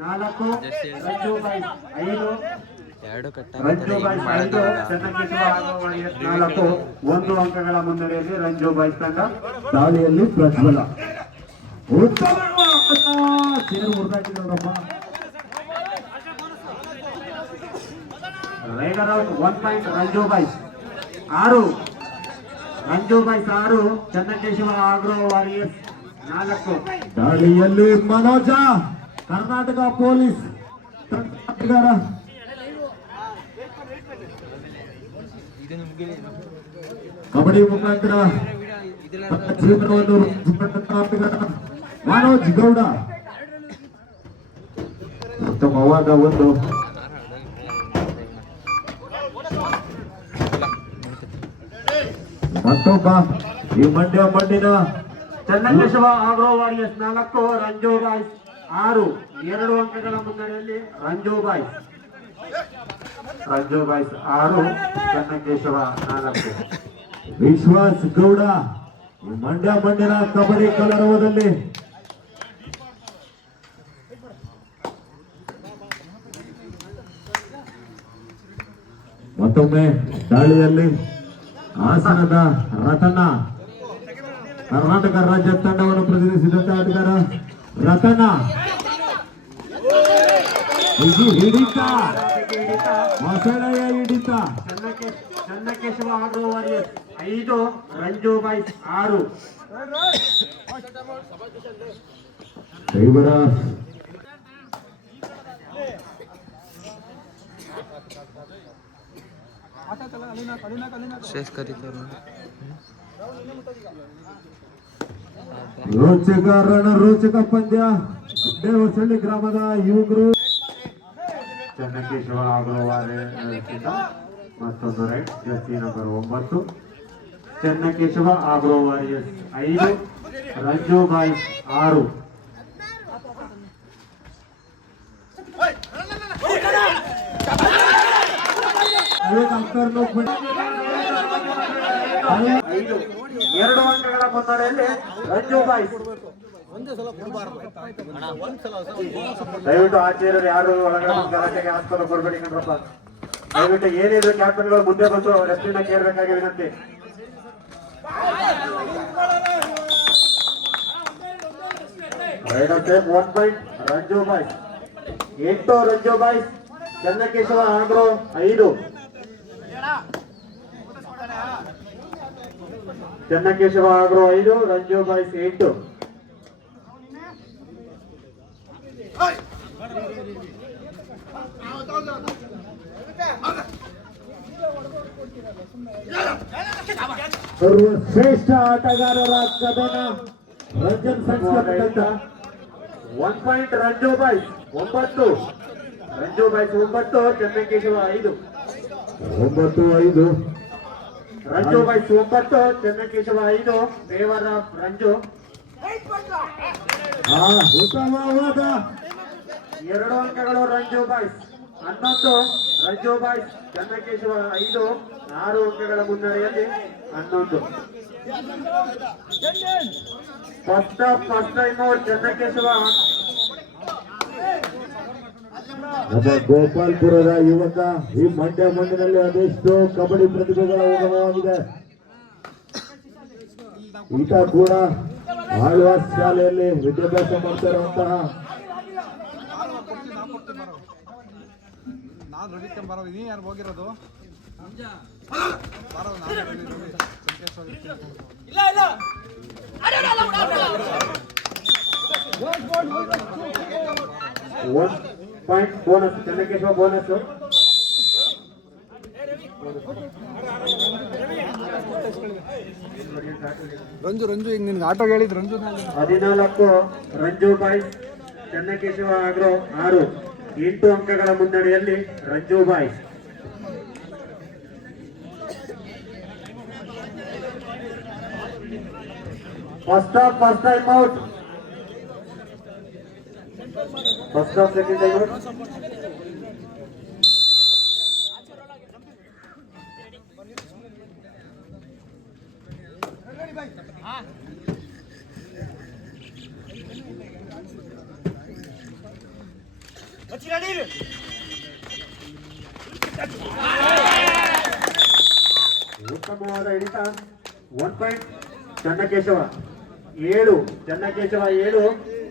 4 Ranju boys 5 ಎರಡು Ranju boys 5 Channakeshava warriors 4 1 ಅಂಕಗಳ ಮುನ್ನಡೆಯಲ್ಲಿ ರಂಜು ಬಾಯ್ಸ್ ತಂಡ ದಾಳಿಯಲ್ಲಿ ಪ್ರಜ್ವಲ ಉತ್ತಮ ಸೇರು ಮುರಿದಾಕಿದ್ರಪ್ಪ raider out 1 point Ranju boys 6 Ranju boys 6 Channakeshava agro warriors 4 ದಾಳಿಯಲ್ಲಿ ಮನೋಜ ಕರ್ನಾಟಕ ಪೊಲೀಸ್ ಕಬಡ್ಡಿ ಮುಖಾಂತರ ಜೀವನವನ್ನು ಮನೋಜ್ ಗೌಡ ಉತ್ತಮವಾದ ಒಂದು ಮತ್ತೊಬ್ಬ ಈ ಮಣ್ಣಿನ Channakeshava agro warriors 4 Ranju boys 6 2 ಅಂಕಗಳ ಮುನ್ನಡೆಯಲ್ಲಿ ರಂಜು ಬಾಯ್ಸ್ 6 ಚನ್ನಕೇಶವ 4 ವಿಶ್ವಾಸ್ ಗೌಡ ಮಣ್ಣಿನ ಕಬಡ್ಡಿ ಕಲರವದಲ್ಲಿ ಮತ್ತೊಮ್ಮೆ ದಾಳಿಯಲ್ಲಿ ಹಾಸನದ ರತನ ಕರ್ನಾಟಕ ರಾಜ್ಯ ತಂಡವನ್ನು ಪ್ರತಿನಿಧಿಸಿದಂತ ಆಟಗಾರ ರತನ ಹಿಡಿತ ಮೊಸಳೆಯ ಹಿಡಿತ Channakeshava agro Warriors 5 Ranju boys 6 ಇವರ ರೋಚಕ ಪಂದ್ಯ ದೇವಸಳ್ಳಿ ಗ್ರಾಮದ ಯುವಕರು ಚನ್ನಕೇಶವ ಆಗ್ರೋ ವಾರಿಯರ್ಸ್ ಮತ್ತೊಂದು right jersey number 9 Channakeshava agro Warriors 5 Ranju boys 6 2 ಅಂಕಗಳ ಮುನ್ನಡೆಯಲ್ಲಿ ರಂಜು ಬಾಯ್ಸ್ ದಯವಿಟ್ಟು ಆಚಾರ್ಯರು ಯಾರು ಒಳಗಡೆ ಗಲಾಟೆಗೆ ಹಾಸ್ಪಿಟಲ್ ಕೊಡಬೇಡಿ ಕಣ್ರಪ್ಪ. ದಯವಿಟ್ಟು ಏನಿದ್ರು ಕ್ಯಾಪ್ಟನ್ಗಳು ಮುಂದೆ ಬಂದು ರೆಫ್ರಿನ ಕೇಳಬೇಕಾಗಿ ವಿನಂತಿ. Raider 1 point Ranju Boys 8 Ranju boys Channakeshava Agro 5 Channakeshava Agro 5 Ranju Boys 8 ಸರ್ವಶ್ರೇಷ್ಠ ಆಟಗಾರರ ಕದನ ರಂಜನ್ ಸಂಸ್ಥೆ 1 point Ranju Boys 9 Ranju Boys 9 Channakeshava 5 9-5 Ranju Boys 9 Channakeshava 5 ದೇವರ ರಂಜು ಉತ್ತಮವಾದ 2 ಅಂಕಗಳು ರಂಜು ಬಾಯ್ಸ್ 11 ರಂಜು ಬಾಯ್ಸ್ ಚನ್ನಕೇಶವ 5 6 ಅಂಕಗಳ ಮುನ್ನಡೆಯಲ್ಲಿ 11 ಫಸ್ಟ್ ಟೈಮ್ ಔಟ್ ಚನ್ನಕೇಶವ ನಮ್ಮ ಗೋಪಾಲ್ಪುರದ ಯುವಕ ಈ ಮಣ್ಣಿನಲ್ಲಿ ಅದೆಷ್ಟು ಕಬಡ್ಡಿ ಪ್ರತಿಭೆಗಳ ಉಗಮವಾಗಿದೆ. ಈತ ಕೂಡ ಆಳ್ವಾಸ್ ಶಾಲೆಯಲ್ಲಿ ವಿದ್ಯಾಭ್ಯಾಸ ಮಾಡ್ತಾ ಇರುವಂತಹ point bonus Channakeshava bonus Ranju ಈಗ ನಿನ್ಗೆ ಆಟೋ ಹೇಳಿದ್ ರಂಜು 14 ರಂಜು ಬಾಯ್ಸ್ ಚನ್ನಕೇಶವ ಆಗ್ರೋ 6 8 ಅಂಕಗಳ ಮುನ್ನಡೆಯಲ್ಲಿ Ranju boys first time out second time out ಉತ್ತಮವಾದ ಹಿಡಿತ. 1 point Channakeshava 7, Channakeshava 7,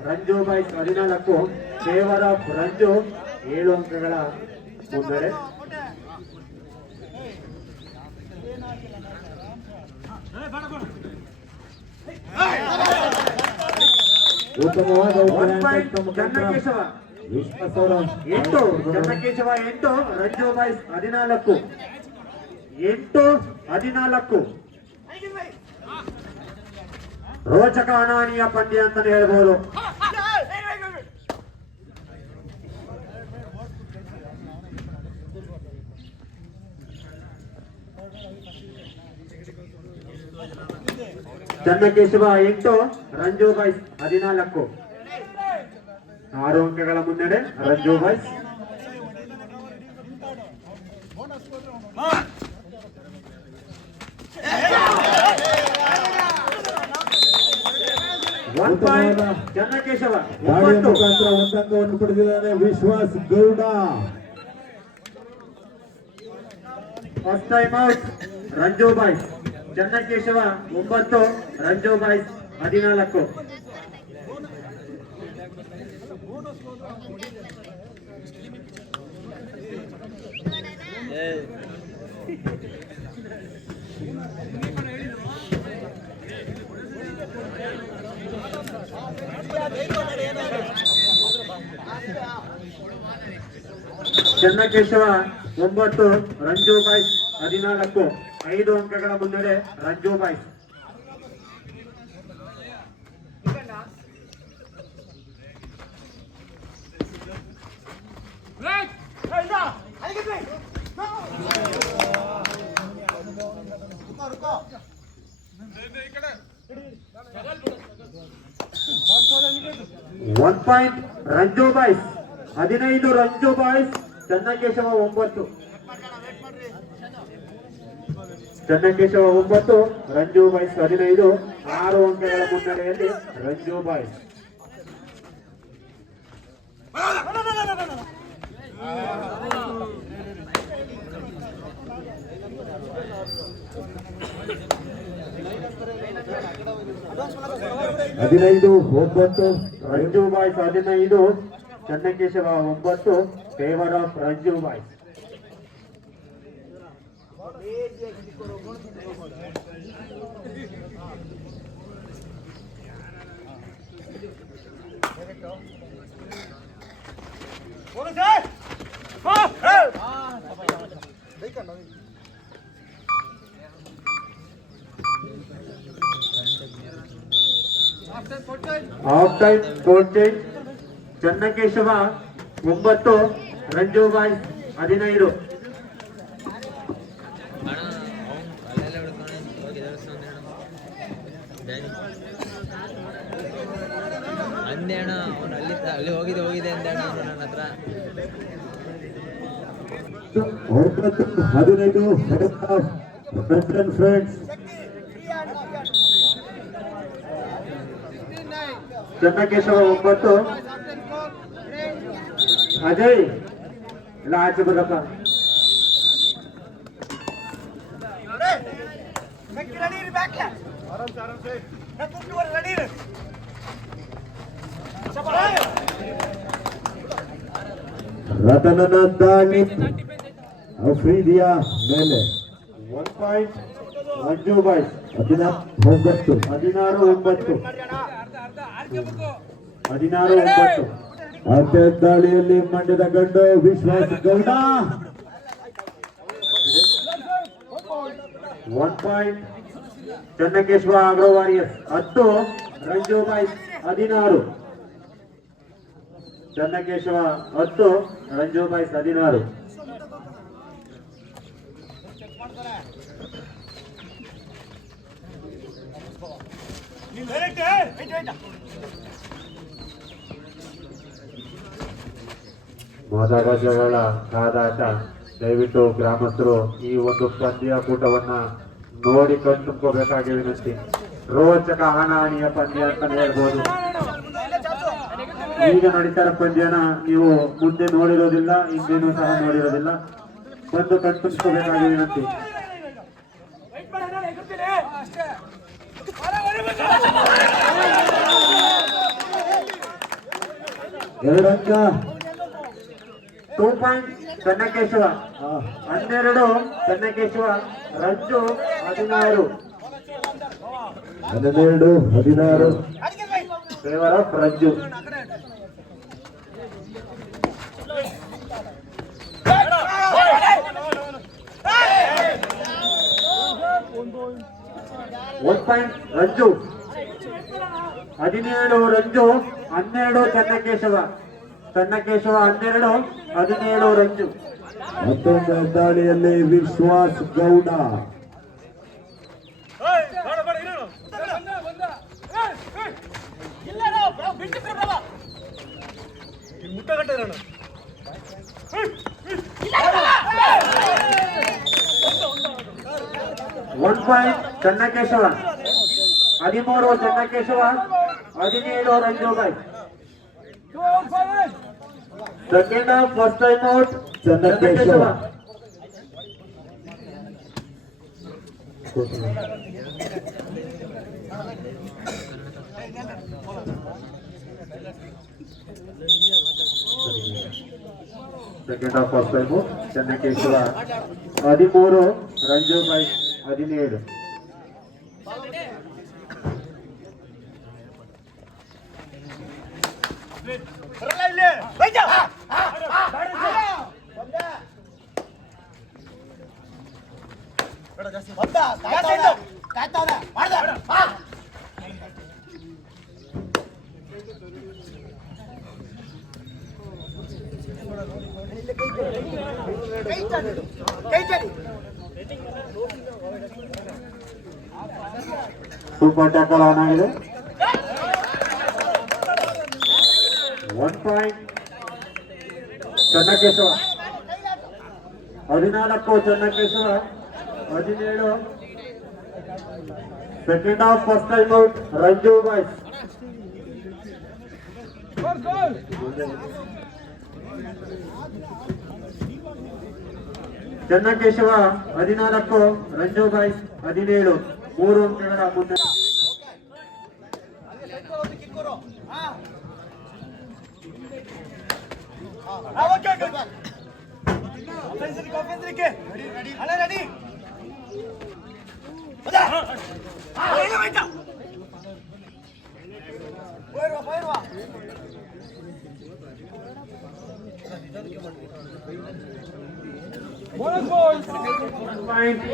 Ranju boys 14, favour of Ranju 7 ಅಂಕಗಳ ಮುನ್ನಡೆ. ಉತ್ತಮವಾದ 1 ಪಾಯಿಂಟ್ ಚನ್ನಕೇಶವ 8, ಚನ್ನಕೇಶವ 8, ರಂಜು ಬಾಯ್ಸ್ 14, 8-14. ರೋಚಕ ಹಣಾಹಣಿಯ ಪಂದ್ಯ ಅಂತಾನೆ ಹೇಳ್ಬೋದು. ಚನ್ನಕೇಶವ 8, ರಂಜು ಬಾಯ್ಸ್ 14, 6 ಅಂಕಗಳ ಮುನ್ನಡೆ ರಂಜು ಬಾಯ್ಸ್. ಚನ್ನಕೇಶವ 9 ಮುಖಾಂತರ 1 ಅಂಕವನ್ನು ಪಡೆದಿದ್ದಾನೆ Vishwas Gowda. First time out Ranju boys. Channakeshava 9, Ranju boys 14. Channakeshava 9, Ranju boys 14, 5 ಅಂಕಗಳ ಮುನ್ನಡೆ Ranju boys. One point Ranju boys 15, Ranju boys. Channakeshava 9, Channakeshava 9, Ranju boys 15, 6 ಅಂಕಗಳ ಮುನ್ನಡೆಯಲ್ಲಿ ರಂಜು ಬಾಯ್ಸ್. ಹದಿನೈದು 9 Ranju boys 15, Channakeshava 9, favour of Ranju boys. Half time score change. Channakeshava 9, Ranju boys 15. ಅಂದೆ ಅಣ್ಣ ಅವನು ಅಲ್ಲಿ ಹೋಗಿದೆ ಅಂದೆ ಅಣ್ಣ ಅವನು ನನ್ನ ಹತ್ರ. 15 ಫ್ರೆಂಡ್ಸ್. ಚನ್ನಕೇಶವ 9, ಅಜಯ್ ಎಲ್ಲ ಆಚೆ ಬರಪ್ಪ. ರತನನ ದಾಳಿ ಅಫ್ರೀದಿಯಾ ಮೇಲೆ 1 ಪಾಯಿಂಟ್ ರಂಜು ಬಾಯ್ಸ್ 19 16-9. ಅರ್ಧ ದಾಳಿಯಲ್ಲಿ ಮಂಡ್ಯದ ಗಂಡು Vishwas Gowda. 1 point Channakeshava agro warriors 10, Ranju boys 16. Channakeshava 10, Ranju boys 16. ಮೊದಲ ಕಾದಾಟ. ದಯವಿಟ್ಟು ಗ್ರಾಮಸ್ಥರು ಈ ಒಂದು ಪಂದ್ಯಕೂಟವನ್ನ ನೋಡಿ ಕಣ್ತುಂಬಬೇಕಾಗಿ ವಿನಂತಿ. ರೋಚಕ ಹಣಾಹಣಿಯ ಪಂದ್ಯ ಅಂತ ಹೇಳ್ಬೋದು. ಈಗ ನಡೀತಾರ ಪಂದ್ಯನ ನೀವು ಮುಂದೆ ನೋಡಿರೋದಿಲ್ಲ, ಹಿಂದೇನೂ ಸಹ ನೋಡಿರೋದಿಲ್ಲ. ಬಂದು ಕಣ್ತುಂಬಿಸಬೇಕಾಗಿ ವಿನಂತಿ. ಎರಡು ಅಂಕ. 2 point Channakeshava 12, Channakeshava. Ranju 16. 12-16 favour of Ranju. One point Ranju 17, Ranju 12, Channakeshava. Channakeshava 12, 17 Ranju. ಮತ್ತೊಂದು ದಾಳಿಯಲ್ಲಿ Vishwas Gowda. One point Channakeshava 13, Channakeshava 17, Ranju boy. Second half first time out Channakeshava. Second half first time Channakeshava 13, Ranju boy 17. Super tackle on ಆಗಿದೆ. 1 point Channakeshava 14, Channakeshava 17. Second half first time out Ranju boys. Chennakeshava 14, Ranju boys 17. 3 ಅಂಕಗಳ ಮುನ್ನ.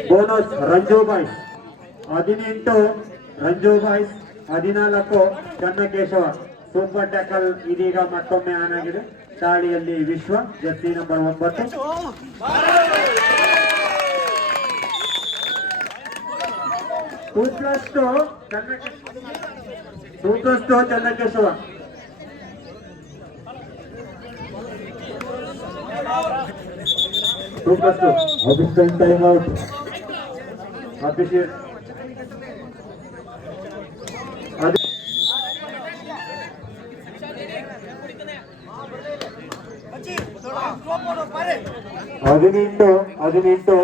Bonus Ranju boys 18, Ranju boys 14, Chennakeshava. Super tackle ಇದೀಗ ಮತ್ತೊಮ್ಮೆ on ಆಗಿದೆ. ದಾಳಿಯಲ್ಲಿ ವಿಶ್ವ Jersey number 9. 2+2 Chennakeshava. Assistant time out. Abhishek ಹದಿನೆಂಟು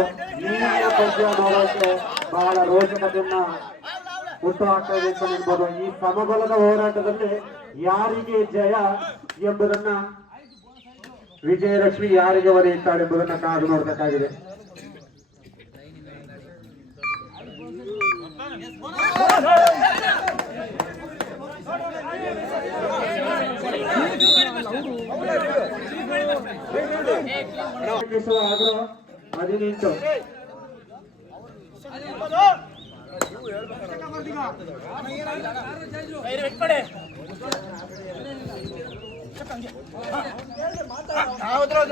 ಈ ಪಂದ್ಯ ನೋಡೋಕೆ ಬಹಳ ರೋಚಕತೆಯನ್ನ ಹುಟ್ಟು ಹಾಕ್ತಾ ಇದೆ ಅಂತ ಹೇಳ್ಬೋದು. ಈ ಸಮಬಲದ ಹೋರಾಟದಲ್ಲಿ ಯಾರಿಗೆ ಜಯ ಎಂಬುದನ್ನ, ವಿಜಯಲಕ್ಷ್ಮಿ ಯಾರಿಗೆ ಒರೆಯುತ್ತಾಳೆ ಎಂಬುದನ್ನ ಕಾದು ನೋಡಬೇಕಾಗಿದೆ. Agro 18.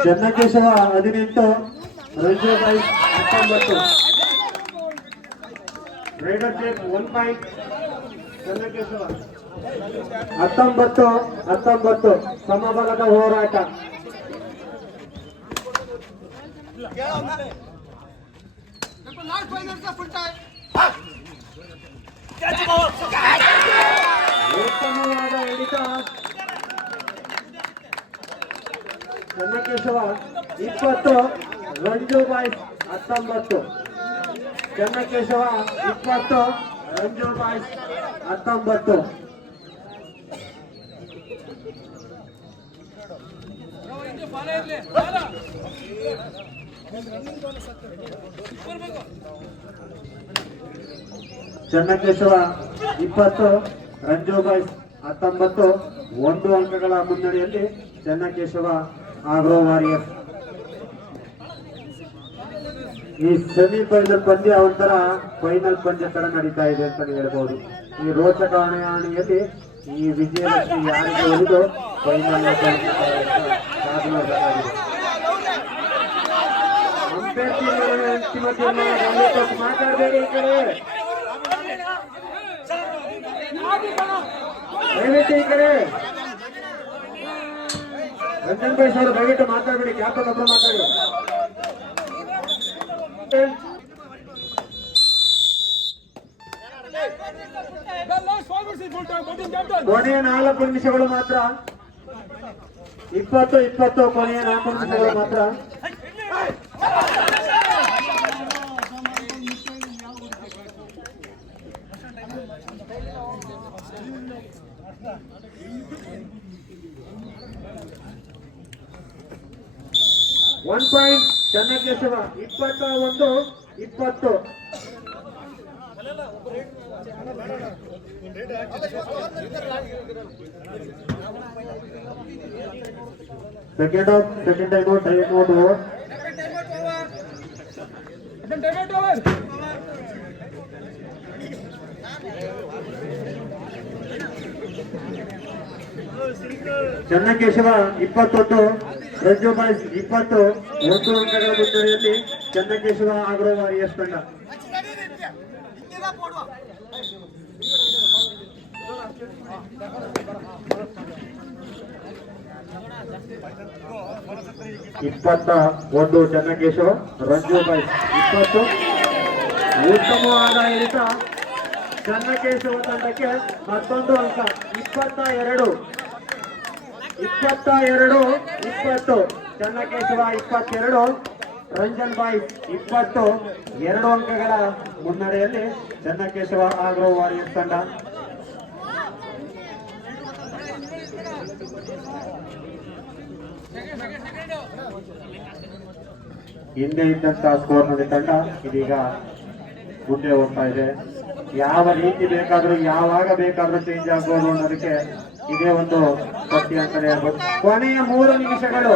Chennakeshava 18, Ranju Boys 19. Raider check 1 point Chennakeshava. 19 ಸಮಬಲದ ಹೋರಾಟ. ಉತ್ತಮವಾದ ಹಿಡಿತ Channakeshava 20, Ranju Boys 19. Channakeshava 20, Ranju Boys 19. Channakeshava 20, Ranju Boys 19. 1 ಅಂಕಗಳ ಮುನ್ನಡೆಯಲ್ಲಿ ಚನ್ನಕೇಶವ ಆಗ್ರೋ ವಾರಿಯರ್ಸ್. ಈ ಸೆಮಿಫೈನಲ್ ಪಂದ್ಯ ಒಂಥರ ಫೈನಲ್ ಪಂದ್ಯ ತರ ನಡೀತಾ ಇದೆ ಅಂತ ಹೇಳ್ಬೋದು. ಈ ರೋಚಕ ಹಣೆಯಾಣಿಯಲ್ಲಿ ಈ ವಿಜಯಲಕ್ಷ್ಮಿ ಯಾರಿಗೆ ಒಲಿದು ಫೈನಲ್ ಮಾತಾಡಬೇಡಿ ಈ ಕಡೆ, ದಯವಿಟ್ಟು ಈ ಕಡೆ. ರಂಜನ್ ಭಾಯ್ ಸರ್ ದಯವಿಟ್ಟು ಮಾತಾಡಬೇಡಿ, ಕ್ಯಾಪ್ಟನ್ ಒಬ್ಬರು ಮಾತಾಡಿ. ಕೊನೆಯ 4 ನಿಮಿಷಗಳು ಮಾತ್ರ. 20-20 ಕೊನೆಯ 4 ನಿಮಿಷಗಳು ಮಾತ್ರ. One point Channakeshava 21-20. Second time out over. Channakeshava 21, Ranju Boys 20. 1 ಅಂಕಗಳ ಮುನ್ನಡೆಯಲ್ಲಿ ಚನ್ನಕೇಶವ ಆಗ್ರೋ ವಾರಿಯರ್ಸ್ ತಂಡ. ಇಪ್ಪತ್ತ 1 ಚನ್ನಕೇಶವ, ರಂಜು ಬಾಯ್ಸ್ 20. ಉತ್ತಮವಾದ ಹಿಡಿತ ಚನ್ನಕೇಶವ ತಂಡಕ್ಕೆ ಮತ್ತೊಂದು ಅಂಕ. 22-20. ಚನ್ನಕೇಶವ 22, ರಂಜನ್ ಬಾಯ್ಸ್ 20. 2 ಅಂಕಗಳ ಮುನ್ನಡೆಯಲ್ಲಿ ಚನ್ನಕೇಶವ ಆಗ್ರೋ ವಾರಿಯರ್ಸ್ ತಂಡ. ಹಿಂದೆ ಇದ್ದಂತ ಸ್ಕೋರ್ ನಲ್ಲಿ ತಂಡ ಇದೀಗ ಮುಂದೆ ಹೋಗ್ತಾ ಇದೆ. ಯಾವ ರೀತಿ ಬೇಕಾದ್ರೂ ಯಾವಾಗ ಬೇಕಾದ್ರೂ ಚೇಂಜ್ ಆಗ್ಬೋದು ಅನ್ನೋದಕ್ಕೆ ಇದೇ ಒಂದು ಸತ್ಯ ಅಂತಾನೆ ಹೇಳ್ಬೋದು. ಕೊನೆಯ 3 ನಿಮಿಷಗಳು.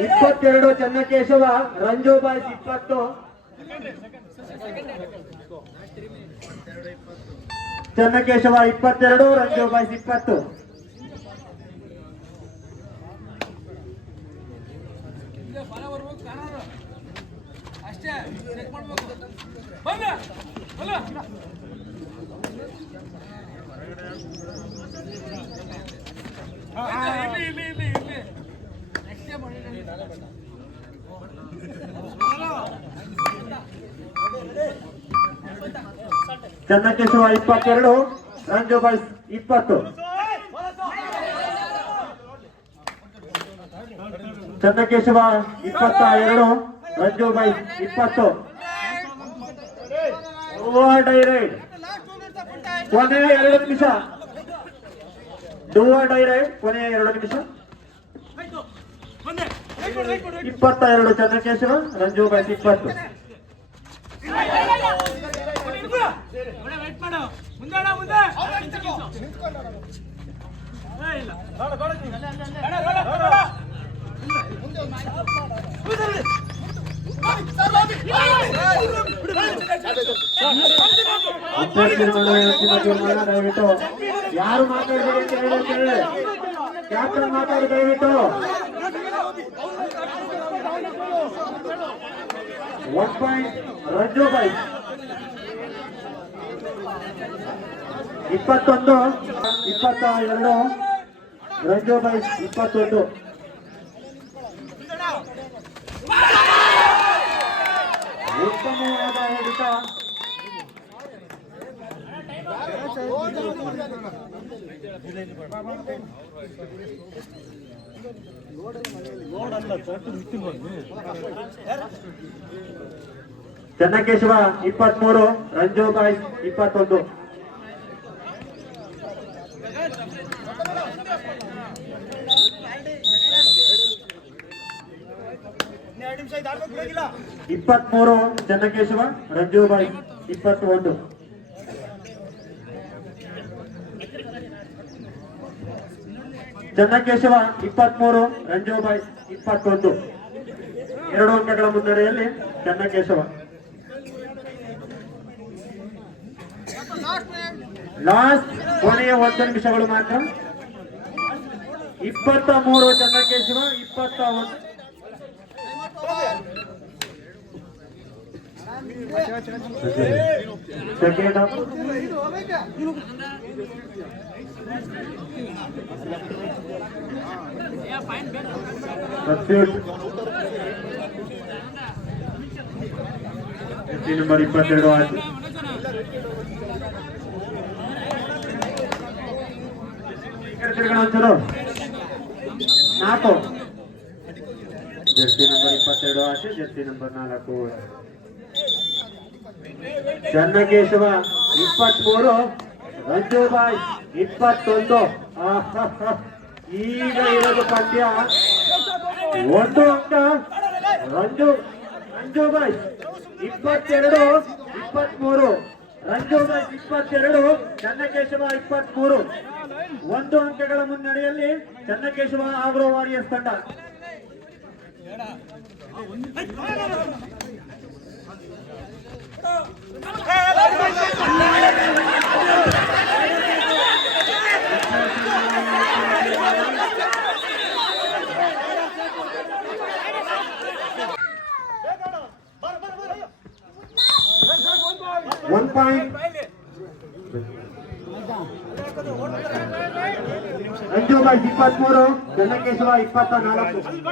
22 Channakeshava, Ranju Boys 20. Channakeshava 22, Ranju Boys 20. Channakeshava 22, Ranju Boys 20. Channakeshava 22, Ranju Boys 20. Die raid ಕೊನೆಯ 2 ನಿಮಿಷ. ಡೈರೈಡ್ ಕೊನೆಯ 2 ನಿಮಿಷ. 22 ಚನ್ನಕೇಶವ, ರಂಜು ಬಾಯ್ಸ್ 20. ದಯವಿಟ್ಟು ಯಾರು ಮಾತಾಡಬೇಡಿ ಅಂತ ಹೇಳುತ್ತೇವೆ. ಕ್ಯಾಪ್ಟನ್ ಮಾತಾಡಿ ದಯವಿಟ್ಟು. 1 point Ranju boys 21-22, Ranju boys 21. ಉತ್ತಮವಾದ ಹಿಡಿತ. ಚನ್ನಕೇಶವ 23, ರಂಜು ಬಾಯ್ಸ್ 21. ಇಪ್ಪತ್ಮೂರು ಚನ್ನಕೇಶವ, ರಂಜು ಬಾಯ್ಸ್ 21. ಚನ್ನಕೇಶವ 23, ರಂಜು ಬಾಯ್ಸ್ 21. 2 ಅಂಕಗಳ ಮುನ್ನಡೆಯಲ್ಲಿ ಚನ್ನಕೇಶವ. ಲಾಸ್ಟ್ ಕೊನೆಯ 1 ನಿಮಿಷಗಳು ಮಾತ್ರ. 23 Channakeshava, 21. Second half. Substitute number 22 ಆಯ್ತು. ಚಲೋ 4 ಜರ್ಸಿ ನಂಬರ್ 22 ಆಚೆ, jersey number 4. Channakeshava 23, Ranju Boy 21. ಈಗ ಇರೋದು ಪಂದ್ಯ 1 ಅಂಕ. ರಂಜು ಬಾಯ್ 22, 23. ರಂಜು ಬಾಯ್ 22, ಚನ್ನಕೇಶವ 23. 1 ಅಂಕಗಳ ಮುನ್ನಡೆಯಲ್ಲಿ ಚನ್ನಕೇಶವ ಆಗ್ರೋ ವಾರಿಯರ್ಸ್ ತಂಡ. One point. Ranju Boys 23, Channakeshava 24.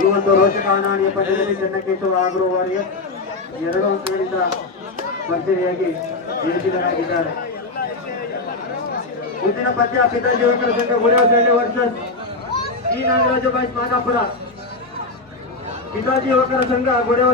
ಈ ಒಂದು ರೋಚಕ ಹಣಾಹಣಿಯ ಪಂದ್ಯದಲ್ಲಿ ಚನ್ನಕೇಶವ ಆಗ್ರೋ ವಾರಿಯರ್ಸ್ 2 ಅಂಕಗಳಿಂದ ಭರ್ಜರಿಯಾಗಿ ಜಯಿಸಿದರಾಗಿದ್ದಾರೆ. ಮುಂದಿನ ಪಂದ್ಯ ಪಿತಾಜಿ ಯುವಕರ ಸಂಘ ಗುಡಿಹೊಸಳ್ಳಿ ವರ್ಸಸ್ ಈ ನಾಗರಾಜ ಬಾಯ್ಸ್ ಮಾದಾಪುರ. ಪಿತಾಜಿ ಯುವಕರ ಸಂಘ ಗುಡಿಹೊಸ